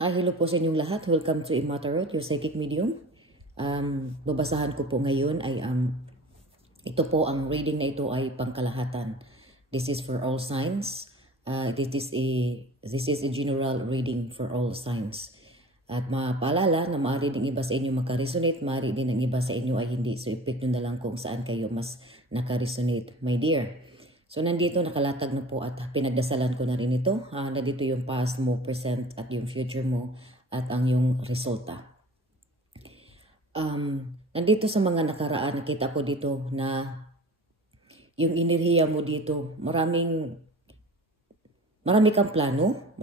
Hello po sa inyong lahat. Welcome to Imatarot, your psychic medium. Babasahan ko po ngayon ay ito po, ang reading na ito ay pangkalahatan. This is for all signs. This is a general reading for all signs. At mapaalala na maaari din iba sa inyo makaresonate, maaari din ang iba sa inyo ay hindi. So i-pick nyo na lang kung saan kayo mas nakaresonate, my dear. So nandito nakalatag na po at pinagdasalan ko na rin ito. Nandito yung past mo, present at yung future mo at ang yung resulta. Nandito sa mga nakaraan, nakita ko dito na yung enerhiya mo dito, marami kang plano,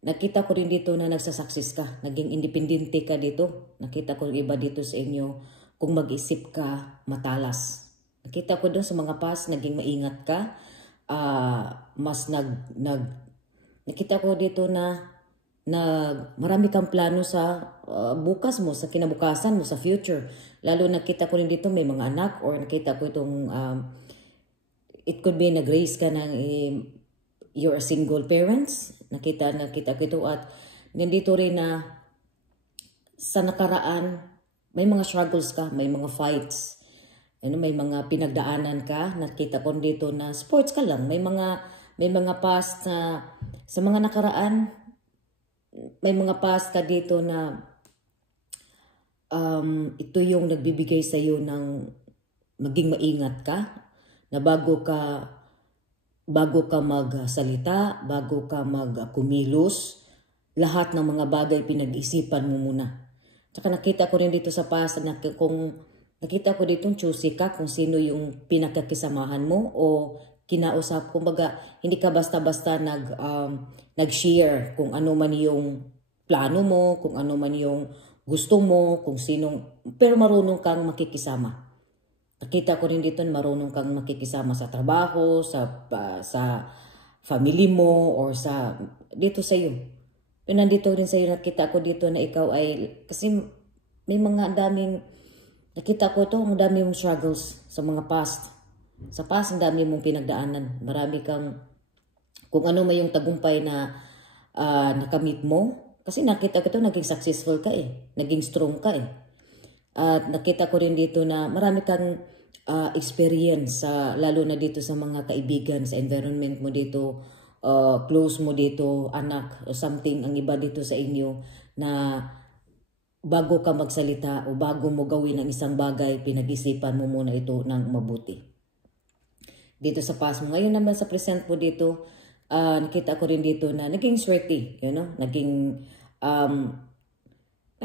nakita ko rin dito na nagsasaksis ka, naging independente ka dito. Nakita ko iba dito sa inyo, kung mag-isip ka, matalas. Nakita ko doon sa mga past, naging maingat ka. Nakita ko dito na marami kang plano sa bukas mo, sa kinabukasan mo, sa future. Lalo nakita ko rin dito may mga anak, or nakita ko itong, it could be nag-raise ka ng, you're a single parents. Nakita ko ito at nandito rin na sa nakaraan, may mga struggles ka, may mga fights. May mga pinagdaanan ka, nakita ko dito na sports ka lang, may mga past na sa mga nakaraan, may mga past ka dito na ito yung nagbibigay sa iyo ng maging maingat ka, na bago ka magsalita, bago ka magkumilos, lahat ng mga bagay pinag-isipan mo muna. Tsaka nakita ko rin dito sa past na nakita ko dito choosy ka kung sino yung pinakakisamahan mo o kinausap. Kumbaga, hindi ka basta-basta nag-share kung ano man yung plano mo, kung ano man yung gusto mo, pero marunong kang makikisama. Nakita ko rin dito na marunong kang makikisama sa trabaho, sa family mo, or dito sa iyo. Pero nandito rin sa iyo, nakita ko dito na ikaw ay, kasi may mga nakita ko ito, ang dami mong struggles sa mga past. Sa past, ang dami mong pinagdaanan. Marami kang, kung ano may yung tagumpay na nakamit mo. Kasi nakita ko ito, naging successful ka eh. Naging strong ka eh. At nakita ko rin dito na marami kang experience, lalo na dito sa mga kaibigan, sa environment mo dito, close mo dito, anak, o something, ang iba dito sa inyo na bago ka magsalita o bago mo gawin ang isang bagay, pinag-isipan mo muna ito ng mabuti. Dito sa past mo. Ngayon naman sa present mo dito, nakita ko rin dito na naging swerte. Naging,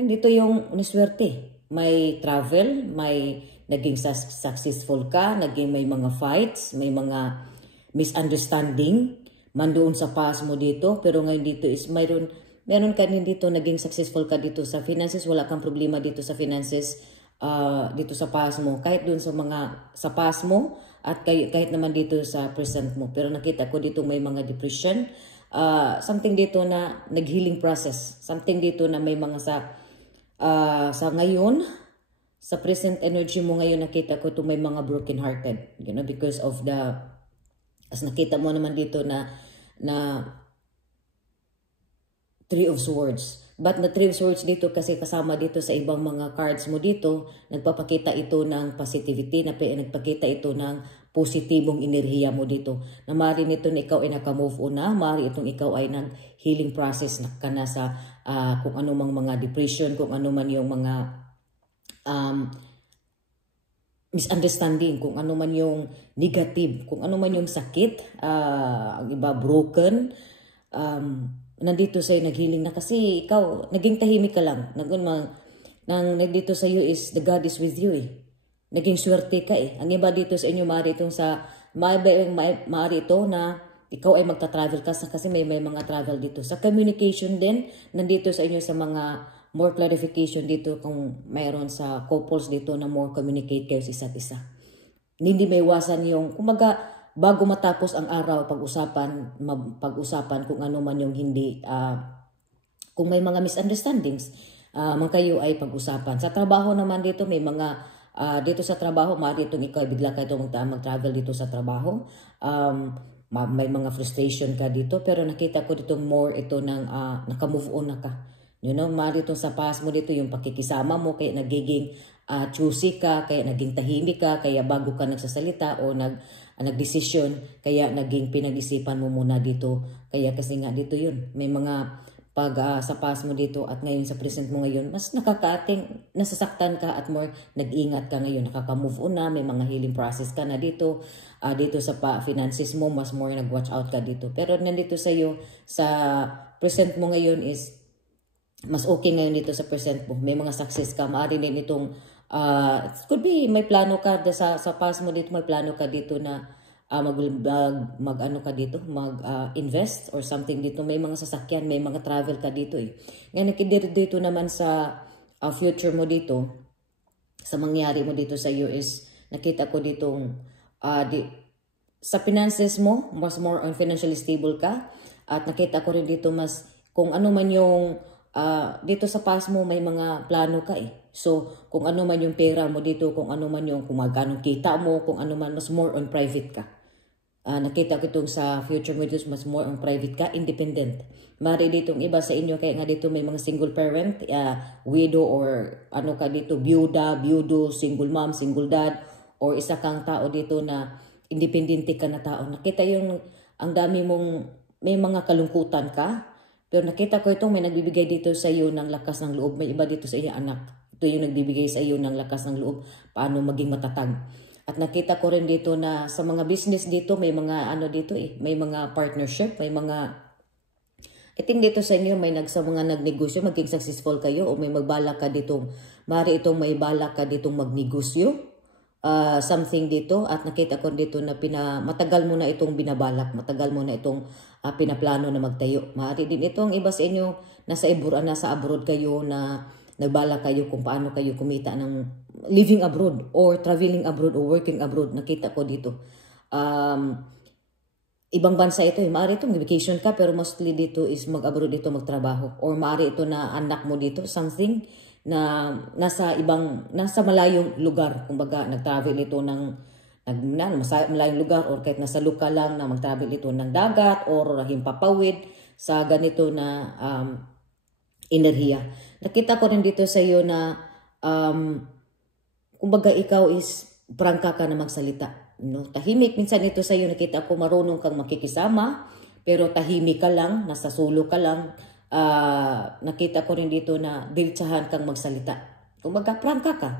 dito yung niswerte. May travel, may naging successful ka, may mga fights, may mga misunderstanding man doon sa past mo dito. Pero ngayon dito is meron ka din dito, naging successful ka dito sa finances, wala kang problema dito sa finances, dito sa past mo, kahit doon sa past mo, at kahit naman dito sa present mo. Pero nakita ko dito may mga depression, something dito na nag-healing process, something dito na may mga sa ngayon, sa present energy mo ngayon, nakita ko ito may mga broken hearted, because of as nakita mo naman dito na Three of Swords. But na Three of Swords dito kasi kasama dito sa ibang mga cards mo dito, nagpapakita ito ng positivity, nagpakita ito ng positibong enerhiya mo dito. Na maaari nito na ikaw ay naka-move on na, maaari itong ikaw ay nag-healing process na ka na sa kung ano mang mga depression, kung ano man yung mga misunderstanding, kung ano man yung negative, kung ano man yung sakit, ang iba broken, nandito sa'yo naghealing na kasi ikaw, naging tahimik ka lang. Nandito sa'yo is the God is with you eh. Naging swerte ka eh. Ang iba dito sa inyo, maaari ito na ikaw ay magta-travel ka kasi may mga travel dito. Sa communication din, nandito sa inyo sa mga more clarification dito kung mayroon sa couples dito na more communicate kayo sa isa't isa. Hindi may iwasan yung, kumaga, bago matapos ang araw, pag-usapan kung ano man yung hindi, kung may mga misunderstandings, man kayo ay pag-usapan. Sa trabaho naman dito, may mga, dito sa trabaho, maaari itong ikaw, bigla kayo mag-travel dito sa trabaho. may mga frustration ka dito, pero nakita ko dito more ito ng naka-move on na ka. You know, mali itong sa past mo dito, yung pakikisama mo, kaya nagiging choosy ka, kaya naging tahimik ka, kaya bago ka nagsasalita o nagdesisyon, kaya naging pinag-isipan mo muna dito. Kaya kasi nga dito yun, may mga sa past mo dito at ngayon sa present mo ngayon, mas nakakaating, nasasaktan ka at more nag-ingat ka ngayon, nakaka-move on na, may mga healing process ka na dito, dito sa finances mo, mas more nag-watch out ka dito. Pero nandito sa iyo, sa present mo ngayon is, mas okay ngayon dito sa present mo, may mga success ka, maaari din itong, could be may plano ka, sa past mo dito, may plano ka dito na, mag-invest or something dito. May mga sasakyan, may mga travel ka dito eh. Ngayon, dito naman sa future mo dito, sa mangyari mo dito sa US, nakita ko ditong, sa finances mo, mas more on financially stable ka. At nakita ko rin dito mas, kung ano man yung, dito sa past mo, may mga plano ka eh. So, kung ano man yung pera mo dito, kung ano man yung kung magkano kita mo, kung ano man, mas more on private ka. Nakita ko itong sa future mo dito, mas more on private ka, independent. Mari ditong iba sa inyo, kaya nga dito may mga single parent, widow or ano ka dito, byudo, single mom, single dad, or isa kang tao dito na independente ka na tao. Nakita yung, ang dami mong, may mga kalungkutan ka, pero nakita ko itong may nagbibigay dito sa iyo ng lakas ng loob. May iba dito sa iyo anak. Ito yung nagbibigay sa iyo ng lakas ng loob, paano maging matatag. At nakita ko rin dito na sa mga business dito, may mga ano dito eh, may mga partnership, may mga, I think dito sa inyo, may sa mga nagnegosyo, maging successful kayo o may magbalak ka ditong, mari itong may balak ka ditong magnegosyo, something dito. At nakita ko dito na matagal mo na itong binabalak, matagal mo na itong pinaplano na magtayo. Mari din itong iba sa inyo, nasa abroad kayo na nagbalak kayo kung paano kayo kumita ng living abroad or traveling abroad or working abroad. Nakita ko dito. Ibang bansa ito eh. Maaari ito, vacation ka, pero mostly dito is mag-abroad dito, magtrabaho. Or maaari ito na anak mo dito, something na nasa malayong lugar. Kumbaga, nag-travel ito ng malayong lugar or kahit nasa luka lang na mag-travel ito ng dagat or himpapawid sa ganito na enerhiya. Nakita ko rin dito sa iyo na kumbaga ikaw is prangka ka na magsalita. No? Tahimik. Minsan dito sa iyo nakita ko marunong kang makikisama pero tahimik ka lang, nasa sulo ka lang. Nakita ko rin dito na diretsahan kang magsalita. Kumbaga prangka ka.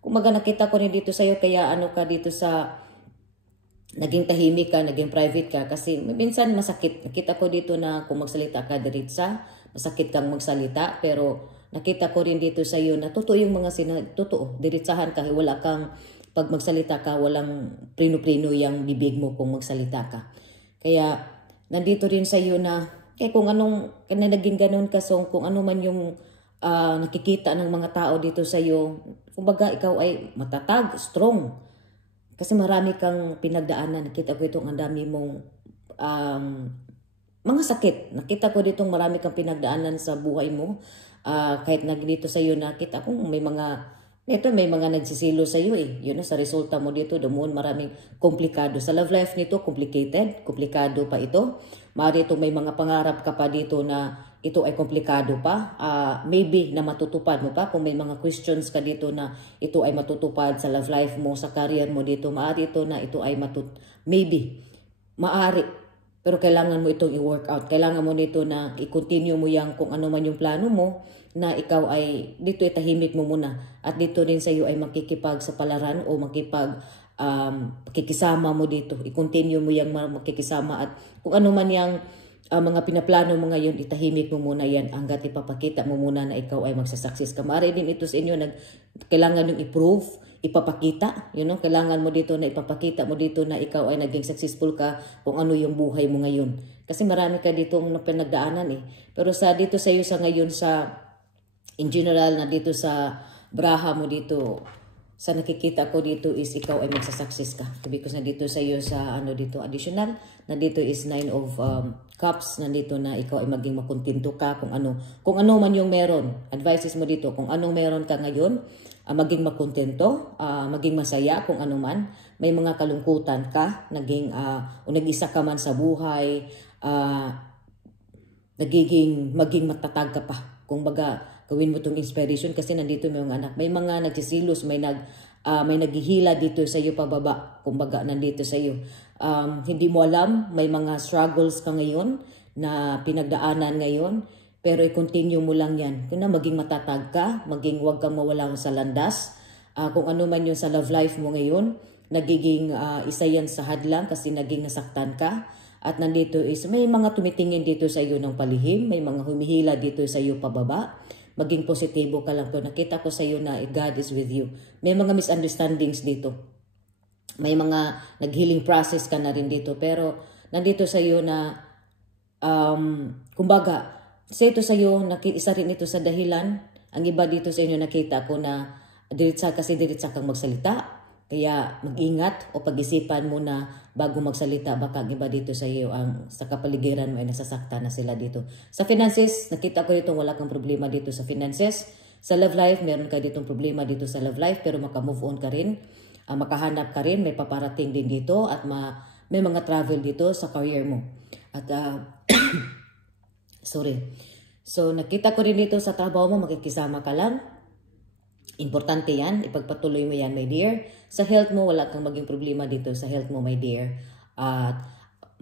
Kumbaga nakita ko rin dito sa iyo kaya ano ka dito sa naging tahimik ka, naging private ka kasi minsan masakit. Nakita ko dito na kung magsalita ka diretsa, masakit kang magsalita, pero nakita ko rin dito sa iyo na totoo yung mga totoo, diretsahan ka, wala kang, pag magsalita ka, walang prino-prino yung bibig mo kung magsalita ka. Kaya, nandito rin sa iyo na, kung anong, kaya naging ganun ka, so kung ano man yung nakikita ng mga tao dito sa iyo, kumbaga ikaw ay matatag, strong. Kasi marami kang pinagdaanan, nakita ko itong ang dami mong, mga sakit. Nakita ko ditong marami kang pinagdaanan sa buhay mo. Kahit dito sa iyo nakita ko may mga nagsisilo sa iyo eh. Yun sa resulta mo dito, doon maraming komplikado. Sa love life nito, komplikado pa ito. Maaari ito may mga pangarap ka pa dito na ito ay komplikado pa. Maybe na matutupad mo pa. Kung may mga questions ka dito na ito ay matutupad sa love life mo, sa career mo dito, maaari ito na ito ay maybe. Maaari. Pero kailangan mo itong i-work out. Kailangan mo nito na i-continue mo yang kung ano man yung plano mo na ikaw ay dito itahimik mo muna. At dito rin sa iyo ay makikipagsapalaran o makikisama mo dito. I-continue mo yang makikisama at kung ano man yung mga pinaplano mo ngayon, itahimik mo muna yan hanggat ipapakita mo muna na ikaw ay magsasucess ka. Maaari din ito sa inyo, kailangan yung i-prove, ipapakita, kailangan mo dito na ipapakita mo dito na ikaw ay naging successful ka kung ano yung buhay mo ngayon. Kasi marami ka dito ng pinagdaanan eh. Pero dito sa iyo sa ngayon in general na dito sa braha mo dito, sa nakikita ko dito is ikaw ay magsasucess ka. Because nandito sa iyo sa dito additional, nandito is 9 of Cups, nandito na ikaw ay maging makontento ka kung ano man yung meron. Advices mo dito, kung anong meron ka ngayon, maging makontento, maging masaya kung ano man. may mga kalungkutan ka, o nag-isa ka man sa buhay, maging matatag ka pa. Kung baga, gawin mo itong inspiration kasi nandito may mga anak. May mga nagsisilos, may naghihila dito sa iyo pababa. Kung baga, nandito sa iyo. Hindi mo alam, may mga struggles ka ngayon na pinagdaanan ngayon. Pero i-continue mo lang yan. Kung na maging matatag ka, huwag kang mawala sa landas. Kung ano man yun sa love life mo ngayon, nagiging isa yan sa hadlang kasi naging nasaktan ka. At nandito may mga tumitingin dito sa iyo ng palihim, may mga humihila dito sa iyo pababa. Maging positibo ka lang. Pero nakita ko sa iyo na God is with you. May mga misunderstandings dito. May mga nag-healing process ka na rin dito. Pero nandito sa iyo na, kumbaga, ito sa iyo, isa rin ito sa dahilan. Ang iba dito sa inyo nakita ko na diretsa kang magsalita. Kaya mag-ingat o pag-isipan mo na bago magsalita. Baka ang iba dito sa iyo, sa kapaligiran mo ay nasasaktan na sila dito. Sa finances, nakita ko dito wala kang problema dito sa finances. Sa love life, meron ka ditong problema dito sa love life pero maka-move on ka rin. Makahanap ka rin, may paparating din dito at may mga travel dito sa career mo. At sorry. So, nakita ko rin dito sa trabaho mo, makikisama ka lang. Importante yan. Ipagpatuloy mo yan, my dear. Sa health mo, wala kang maging problema dito sa health mo, my dear. At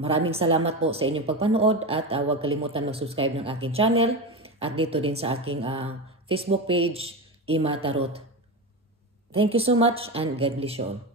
maraming salamat po sa inyong pagpanood at huwag kalimutan mag-subscribe ng aking channel at dito din sa aking Facebook page, Ima Tarot. Thank you so much and God bless you all.